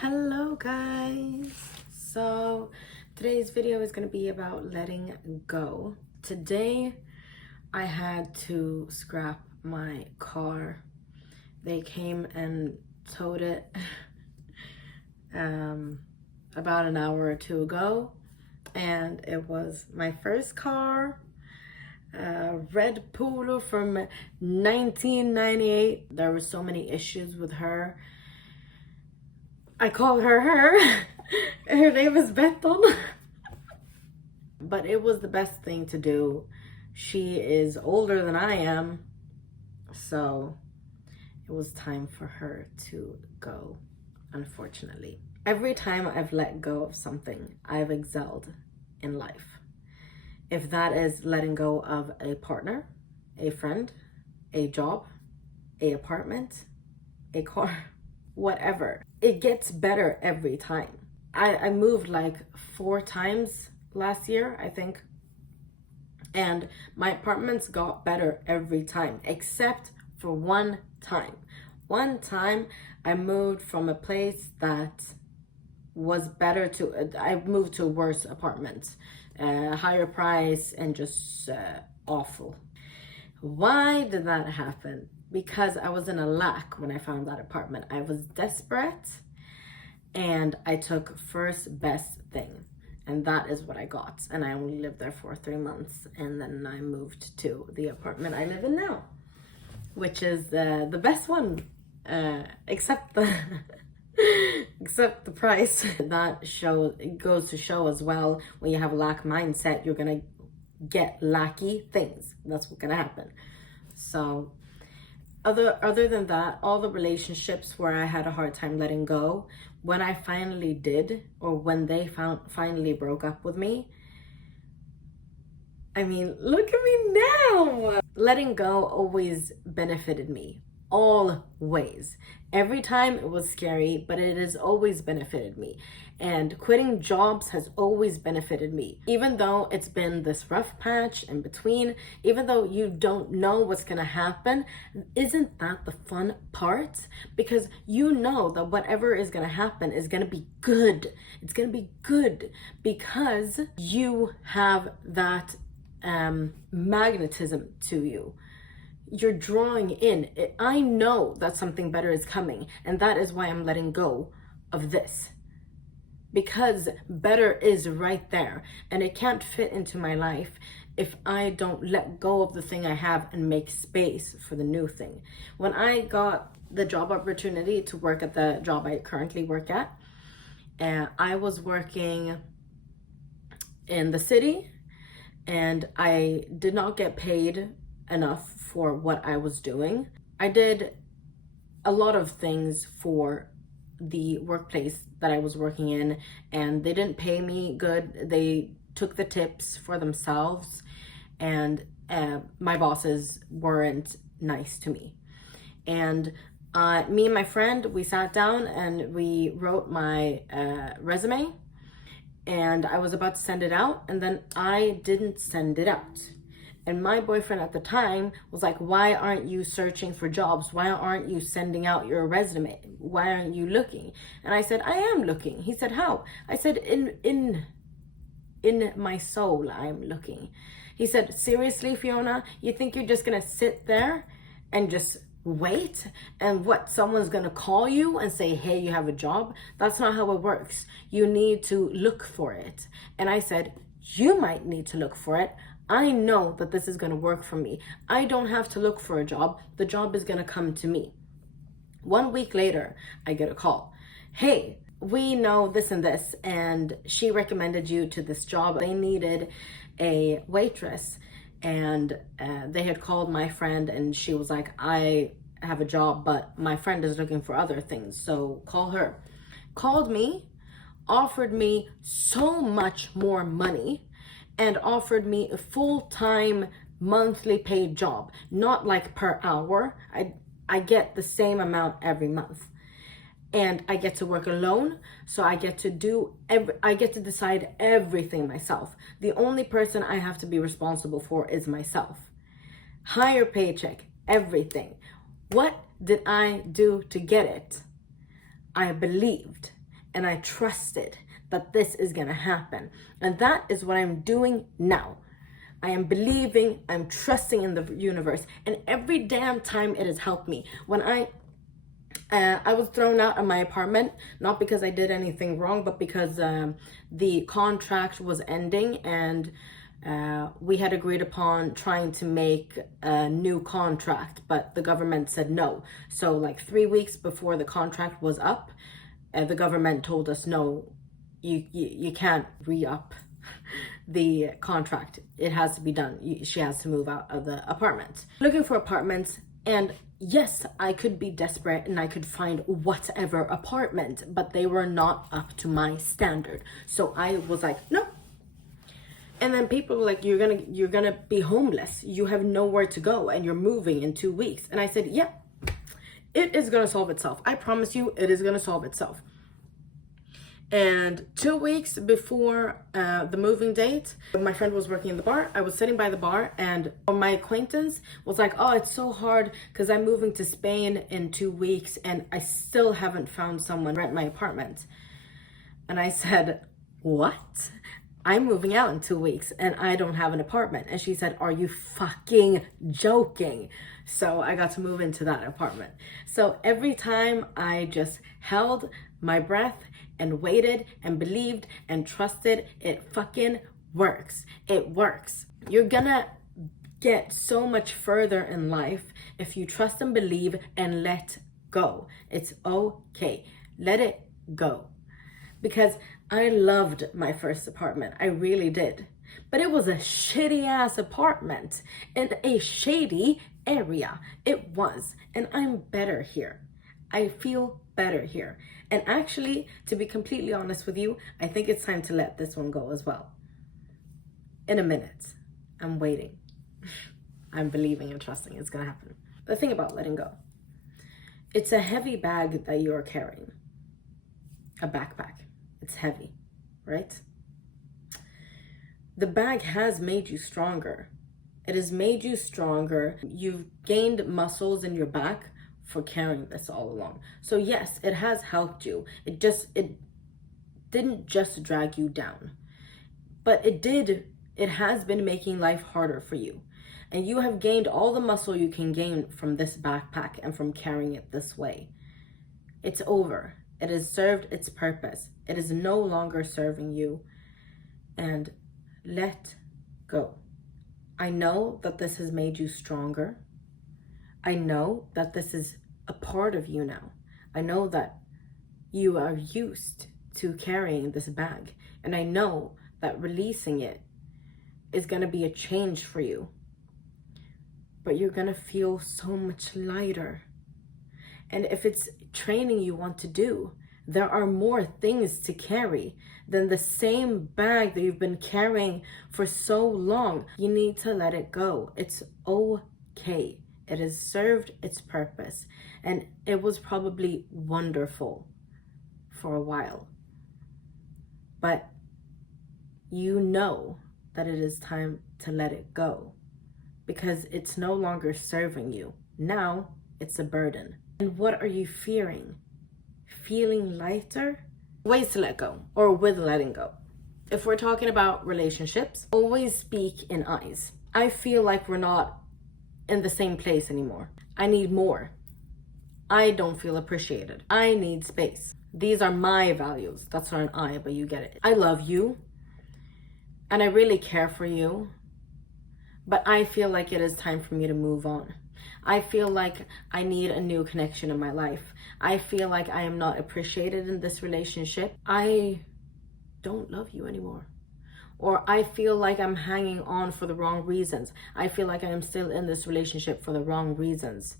Hello guys. So today's video is going to be about letting go. Today I had to scrap my car. They came and towed it about an hour or two ago, and it was my first car, red Polo from 1998. There were so many issues with her. I call her. Her name is Beton. But it was the best thing to do. She is older than I am, so it was time for her to go, unfortunately. Every time I've let go of something, I've excelled in life. If that is letting go of a partner, a friend, a job, a apartment, a car, whatever, it gets better every time. I moved like 4 times last year, I think, and my apartments got better every time except for one time. One time I moved from a place that was better to I moved to a worse apartment, higher price, and just awful. Why did that happen? Because I was in a lack when I found that apartment. I was desperate and I took first best thing, and that is what I got. And I only lived there for 3 months, and then I moved to the apartment I live in now, which is the best one, except the except the price. It goes to show as well, when you have a lack mindset, you're gonna get lacky things. That's what's gonna happen. So other than that, all the relationships where I had a hard time letting go, when I finally did, or when they finally broke up with me, I mean, look at me now. Letting go always benefited me. Always. Every time it was scary, but it has always benefited me. And quitting jobs has always benefited me. Even though it's been this rough patch in between, even though you don't know what's gonna happen, isn't that the fun part? Because you know that whatever is gonna happen is gonna be good. It's gonna be good because you have that magnetism to you. You're drawing in. I know that something better is coming, and that is why I'm letting go of this, because better is right there, and it can't fit into my life if I don't let go of the thing I have and make space for the new thing. When I got the job opportunity to work at the job I currently work at, I was working in the city, and I did not get paid enough for what I was doing. I did a lot of things for the workplace that I was working in, and they didn't pay me good. They took the tips for themselves, and my bosses weren't nice to me. And me and my friend, we sat down and we wrote my resume, and I was about to send it out, and then I didn't send it out. And my boyfriend at the time was like, why aren't you searching for jobs? Why aren't you sending out your resume? Why aren't you looking? And I said, I am looking. He said, how? I said, in my soul, I'm looking. He said, seriously, Fiona, you think you're just gonna sit there and just wait, and what, someone's gonna call you and say, hey, you have a job? That's not how it works. You need to look for it. And I said, you might need to look for it. I know that this is going to work for me. I don't have to look for a job. The job is going to come to me. 1 week later, I get a call. Hey, we know this and this, and she recommended you to this job. They needed a waitress, and they had called my friend, and she was like, I have a job, but my friend is looking for other things, so call her. Called me, offered me so much more money, and offered me a full-time monthly paid job, not like per hour. I get the same amount every month, and I get to work alone, so I get to decide everything myself. The only person I have to be responsible for is myself. Higher paycheck, everything. What did I do to get it? I believed. and I trusted that this is gonna happen. And that is what I'm doing now. I am believing, I'm trusting in the universe, and every damn time it has helped me. When I was thrown out of my apartment, not because I did anything wrong, but because the contract was ending, and we had agreed upon trying to make a new contract, but the government said no. So like 3 weeks before the contract was up, the government told us, no, you can't re-up the contract. It has to be done. She has to move out of the apartment. Looking for apartments, and yes, I could be desperate and I could find whatever apartment, but they were not up to my standard. So I was like, no. And then people were like, you're gonna be homeless. You have nowhere to go and you're moving in 2 weeks. And I said, yeah, it is gonna solve itself. I promise you, it is gonna solve itself. And 2 weeks before the moving date, my friend was working in the bar. I was sitting by the bar, and my acquaintance was like, oh, it's so hard because I'm moving to Spain in 2 weeks and I still haven't found someone to rent my apartment. And I said, what? I'm moving out in 2 weeks and I don't have an apartment. And she said, are you fucking joking? So I got to move into that apartment. So every time I just held my breath and waited and believed and trusted, it fucking works. It works. You're gonna get so much further in life if you trust and believe and let go. It's okay. Let it go. Because I loved my first apartment. I really did. But it was a shitty ass apartment in a shady area. It was. And I'm better here. I feel better here. And actually, to be completely honest with you, I think it's time to let this one go as well. In a minute. I'm waiting. I'm believing and trusting it's gonna happen. The thing about letting go, it's a heavy bag that you are carrying. A backpack. It's heavy, right? The bag has made you stronger. It has made you stronger. You've gained muscles in your back for carrying this all along. So yes, it has helped you. It didn't just drag you down, but it has been making life harder for you. And you have gained all the muscle you can gain from this backpack and from carrying it this way. It's over. It has served its purpose. It is no longer serving you. And let go. I know that this has made you stronger. I know that this is a part of you now. I know that you are used to carrying this bag. And I know that releasing it is going to be a change for you. But you're going to feel so much lighter. And if it's training you want to do, there are more things to carry than the same bag that you've been carrying for so long. You need to let it go. It's okay. It has served its purpose. And it was probably wonderful for a while. But you know that it is time to let it go because it's no longer serving you. Now it's a burden. And what are you fearing? Feeling lighter? Ways to let go, or with letting go. If we're talking about relationships, always speak in I's. I feel like we're not in the same place anymore. I need more. I don't feel appreciated. I need space. These are my values. That's not an I, but you get it. I love you, and I really care for you, but I feel like it is time for me to move on. I feel like I need a new connection in my life. I feel like I am not appreciated in this relationship. I don't love you anymore. Or I feel like I'm hanging on for the wrong reasons. I feel like I am still in this relationship for the wrong reasons.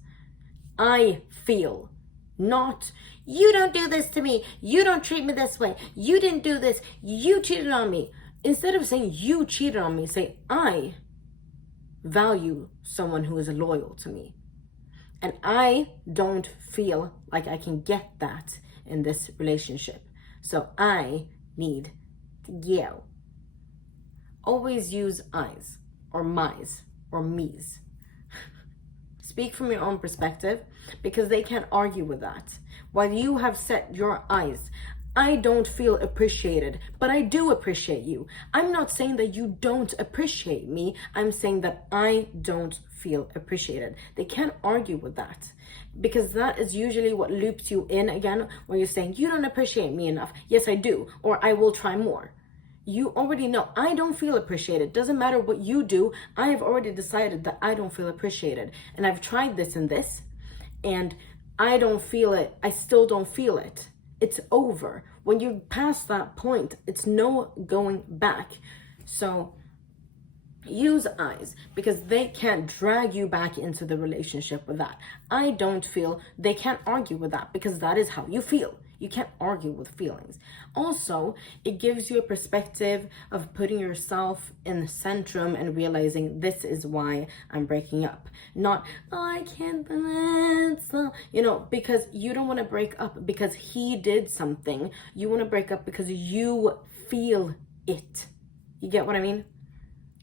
I feel, not, you don't do this to me. You don't treat me this way. You didn't do this. You cheated on me. Instead of saying you cheated on me, say I value someone who is loyal to me. And I don't feel like I can get that in this relationship. So I need to go. Always use I's or my's or me's. Speak from your own perspective because they can't argue with that. While you have set your I's, I don't feel appreciated, but I do appreciate you. I'm not saying that you don't appreciate me. I'm saying that I don't feel appreciated. They can't argue with that, because that is usually what loops you in again when you're saying, you don't appreciate me enough. Yes, I do, or I will try more. You already know I don't feel appreciated. Doesn't matter what you do. I have already decided that I don't feel appreciated. And I've tried this and this, and I don't feel it. I still don't feel it. It's over. When you pass that point, it's no going back. So use eyes, because they can't drag you back into the relationship with that. I don't feel, they can't argue with that, because that is how you feel. You can't argue with feelings. Also, it gives you a perspective of putting yourself in the centrum and realizing this is why I'm breaking up. Not, oh, I can't do it. So, because you don't want to break up because he did something. You want to break up because you feel it. You get what I mean?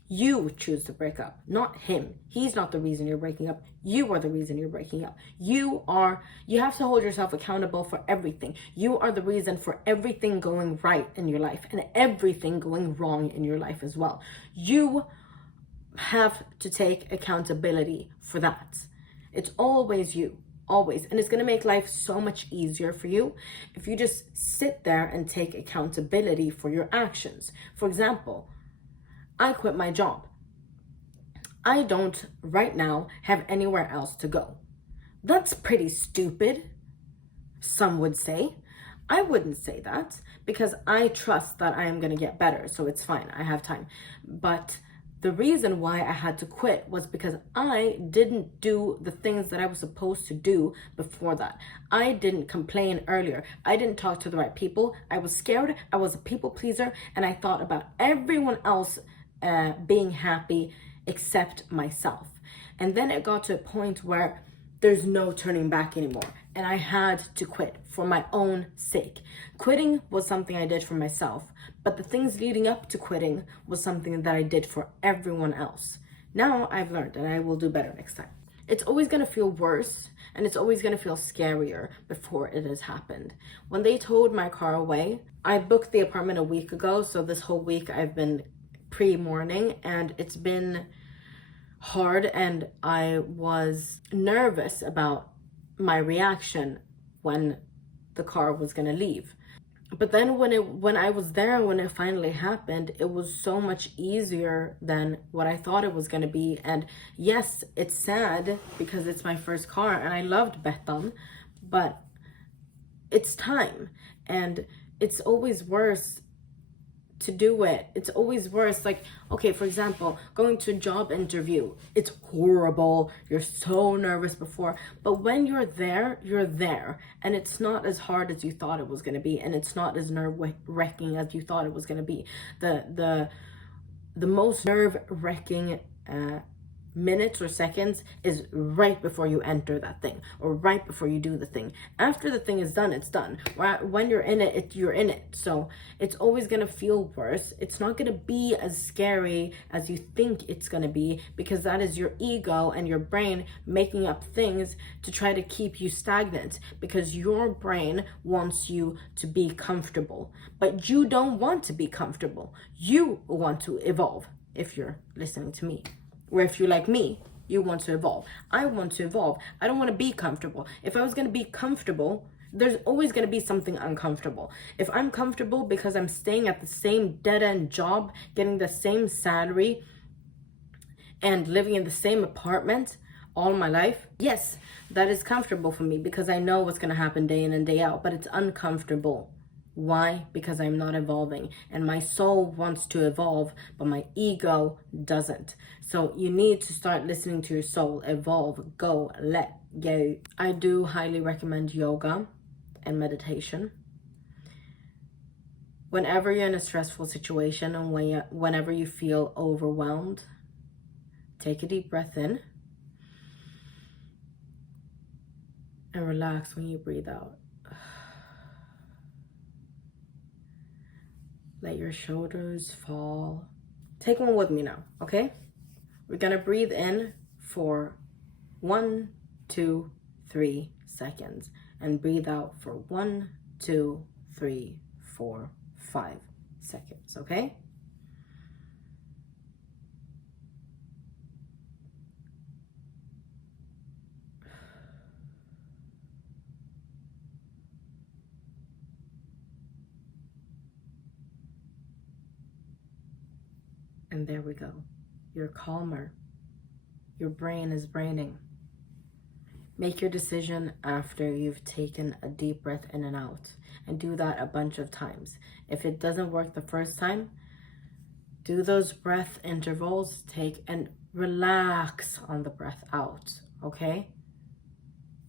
You choose to break up, not him. He's not the reason you're breaking up. You are the reason you're breaking up. You have to hold yourself accountable for everything. You are the reason for everything going right in your life and everything going wrong in your life as well. You have to take accountability for that. It's always you, always. And it's going to make life so much easier for you if you just sit there and take accountability for your actions. For example, I quit my job. I don't right now have anywhere else to go. That's pretty stupid, some would say. I wouldn't say that, because I trust that I am going to get better, so it's fine. I have time. But the reason why I had to quit was because I didn't do the things that I was supposed to do before that. I didn't complain earlier. I didn't talk to the right people. I was scared. I was a people pleaser, and I thought about everyone else being happy except myself. And then it got to a point where there's no turning back anymore, and I had to quit for my own sake. Quitting was something I did for myself, but the things leading up to quitting was something that I did for everyone else. Now I've learned, and I will do better next time. It's always going to feel worse, and it's always going to feel scarier before it has happened. When they towed my car away, I booked the apartment a week ago, so this whole week I've been pre-mourning, and it's been hard, and I was nervous about my reaction when the car was gonna leave. But then when I was there, when it finally happened, it was so much easier than what I thought it was gonna be. And yes, it's sad because it's my first car and I loved Bethan, but it's time, and it's always worse to do it. It's always worse. Like, okay, for example, going to a job interview, it's horrible. You're so nervous before, but when you're there, and it's not as hard as you thought it was going to be, and it's not as nerve-wracking as you thought it was going to be. The most nerve-wracking minutes or seconds is right before you enter that thing, or right before you do the thing. After the thing is done, it's done. When you're in it, you're in it. So it's always gonna feel worse. It's not gonna be as scary as you think it's gonna be, because that is your ego and your brain making up things to try to keep you stagnant, because your brain wants you to be comfortable, but you don't want to be comfortable. You want to evolve, if you're listening to me. Where if you're like me, you want to evolve. I want to evolve. I don't want to be comfortable. If I was going to be comfortable, there's always going to be something uncomfortable. If I'm comfortable because I'm staying at the same dead-end job, getting the same salary, and living in the same apartment all my life, yes, that is comfortable for me, because I know what's going to happen day in and day out, but it's uncomfortable. Why? Because I'm not evolving, and my soul wants to evolve, but my ego doesn't. So you need to start listening to your soul. Evolve, go, let go. I do highly recommend yoga and meditation. Whenever you're in a stressful situation, and whenever you feel overwhelmed, take a deep breath in and relax when you breathe out. Let your shoulders fall. Take one with me now, okay? We're gonna breathe in for 1, 2, 3 seconds, and breathe out for 1, 2, 3, 4, 5 seconds, okay? And there we go. You're calmer. Your brain is braining. Make your decision after you've taken a deep breath in and out, and do that a bunch of times. If it doesn't work the first time, do those breath intervals, take and relax on the breath out, okay?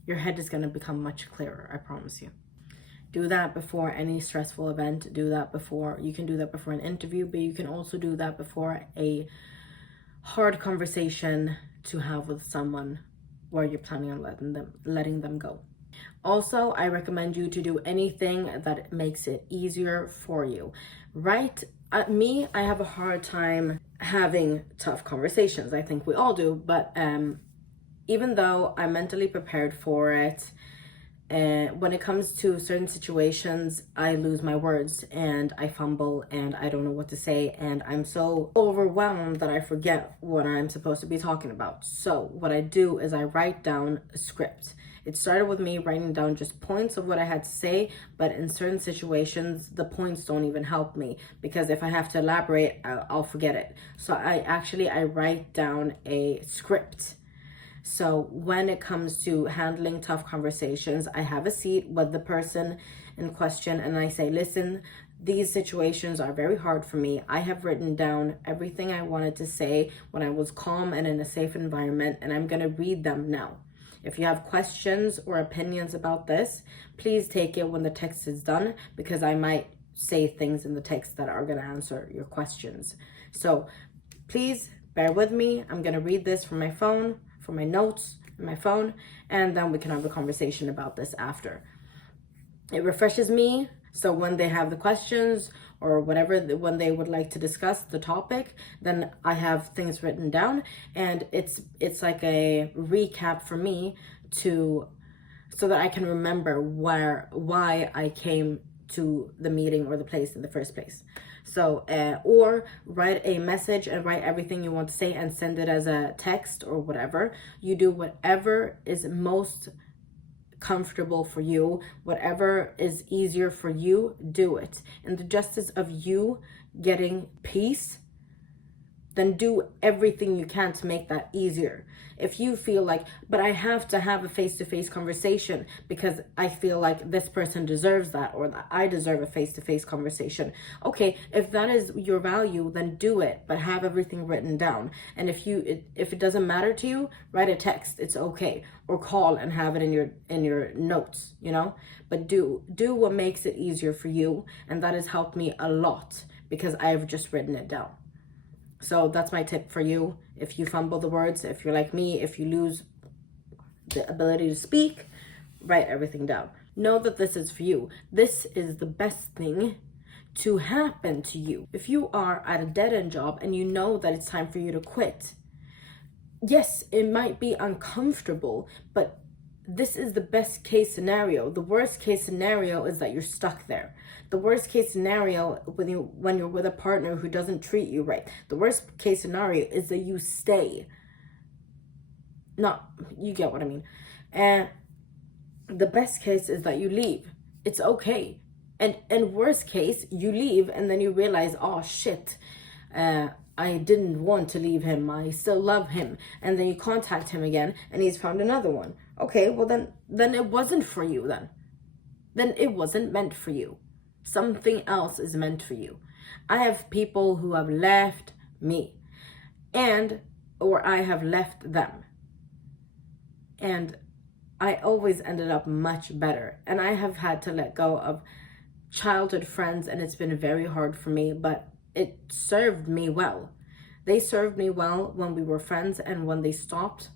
Your head is going to become much clearer, I promise you. Do that before any stressful event. Do that before, you can do that before an interview, but you can also do that before a hard conversation to have with someone where you're planning on letting them go. Also, I recommend you to do anything that makes it easier for you. Right? Me, I have a hard time having tough conversations. I think we all do, but even though I'm mentally prepared for it, when it comes to certain situations, I lose my words and I fumble and I don't know what to say, and I'm so overwhelmed that I forget what I'm supposed to be talking about. So what I do is I write down a script. It started with me writing down just points of what I had to say, but in certain situations, the points don't even help me, because if I have to elaborate, I'll forget it. So I write down a script. So when it comes to handling tough conversations, I have a seat with the person in question and I say, listen, these situations are very hard for me. I have written down everything I wanted to say when I was calm and in a safe environment, and I'm going to read them now. If you have questions or opinions about this, please take it when the text is done, because I might say things in the text that are going to answer your questions. So please bear with me. I'm going to read this from my phone, from my notes in my phone, and then we can have a conversation about this after. It refreshes me, so when they have the questions or whatever, when they would like to discuss the topic, then I have things written down, and it's like a recap for me so that I can remember why I came to the meeting or the place in the first place. So, or write a message and write everything you want to say and send it as a text or whatever. You do whatever is most comfortable for you, whatever is easier for you, do it. In the justice of you getting peace, then do everything you can to make that easier. If you feel like, but I have to have a face-to-face conversation because I feel like this person deserves that, or that I deserve a face-to-face conversation. Okay, if that is your value, then do it, but have everything written down. And if it doesn't matter to you, write a text, it's okay. Or call and have it in your notes, you know? But do what makes it easier for you. And that has helped me a lot because I've just written it down. So that's my tip for you. If you fumble the words, if you're like me, if you lose the ability to speak, write everything down. Know that this is for you. This is the best thing to happen to you. If you are at a dead-end job and you know that it's time for you to quit, yes, it might be uncomfortable, but this is the best case scenario. The worst case scenario is that you're stuck there. The worst case scenario when you're with a partner who doesn't treat you right. The worst case scenario is that you stay. You get what I mean. And the best case is that you leave. It's okay. And worst case, you leave and then you realize, oh shit, I didn't want to leave him. I still love him. And then you contact him again and he's found another one. Okay, well then it wasn't for you then. Then it wasn't meant for you. Something else is meant for you. I have people who have left me or I have left them. And I always ended up much better. And I have had to let go of childhood friends, and it's been very hard for me, but it served me well. They served me well when we were friends, and when they stopped,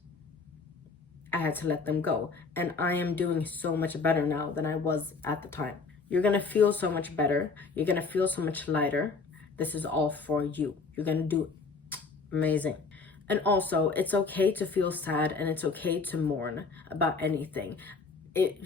I had to let them go. And I am doing so much better now than I was at the time. You're going to feel so much better. You're going to feel so much lighter. This is all for you. You're going to do amazing. And also, it's okay to feel sad and it's okay to mourn about anything.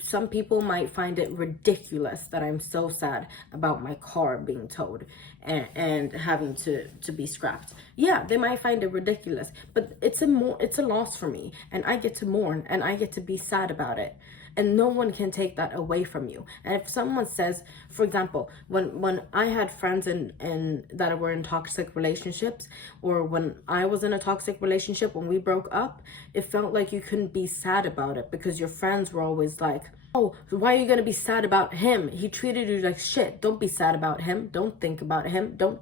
some people might find it ridiculous that I'm so sad about my car being towed and having to be scrapped. Yeah, they might find it ridiculous, but it's a loss for me, and I get to mourn and I get to be sad about it. And no one can take that away from you. And if someone says, for example, when I had friends in that were in toxic relationships, or when I was in a toxic relationship, when we broke up, it felt like you couldn't be sad about it because your friends were always like, oh, why are you gonna be sad about him? He treated you like shit. Don't be sad about him. Don't think about him. Don't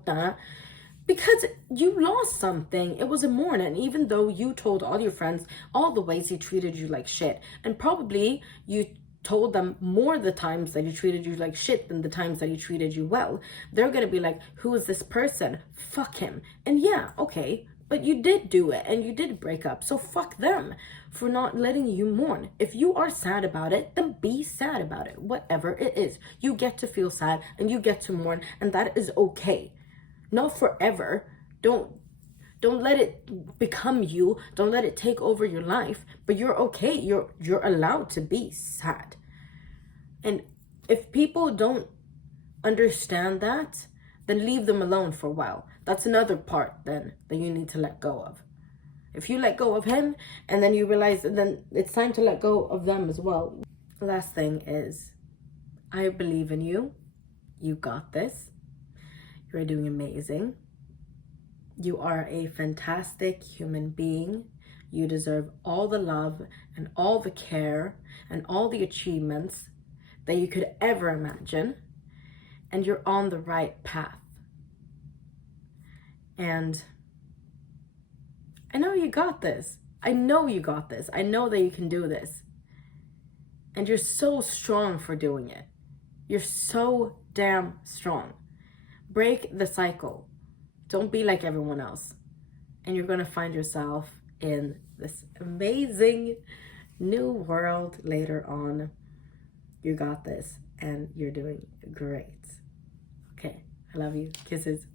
because you lost something. It was a mourn, and even though you told all your friends all the ways he treated you like shit, and probably you told them more the times that he treated you like shit than the times that he treated you well, they're gonna be like, who is this person? Fuck him. And yeah, okay, but you did do it and you did break up, so fuck them for not letting you mourn. If you are sad about it, then be sad about it. Whatever it is, you get to feel sad and you get to mourn, and that is okay. Not forever. Don't let it become you. Don't let it take over your life. But you're okay. You're allowed to be sad. And if people don't understand that, then leave them alone for a while. That's another part then that you need to let go of. If you let go of him and then you realize that then it's time to let go of them as well. Last thing is, I believe in you. You got this. You're doing amazing. You are a fantastic human being. You deserve all the love and all the care and all the achievements that you could ever imagine. And you're on the right path. And I know you got this. I know you got this. I know that you can do this. And you're so strong for doing it. You're so damn strong. Break the cycle. Don't be like everyone else. And you're going to find yourself in this amazing new world later on. You got this, and you're doing great. Okay, I love you. Kisses.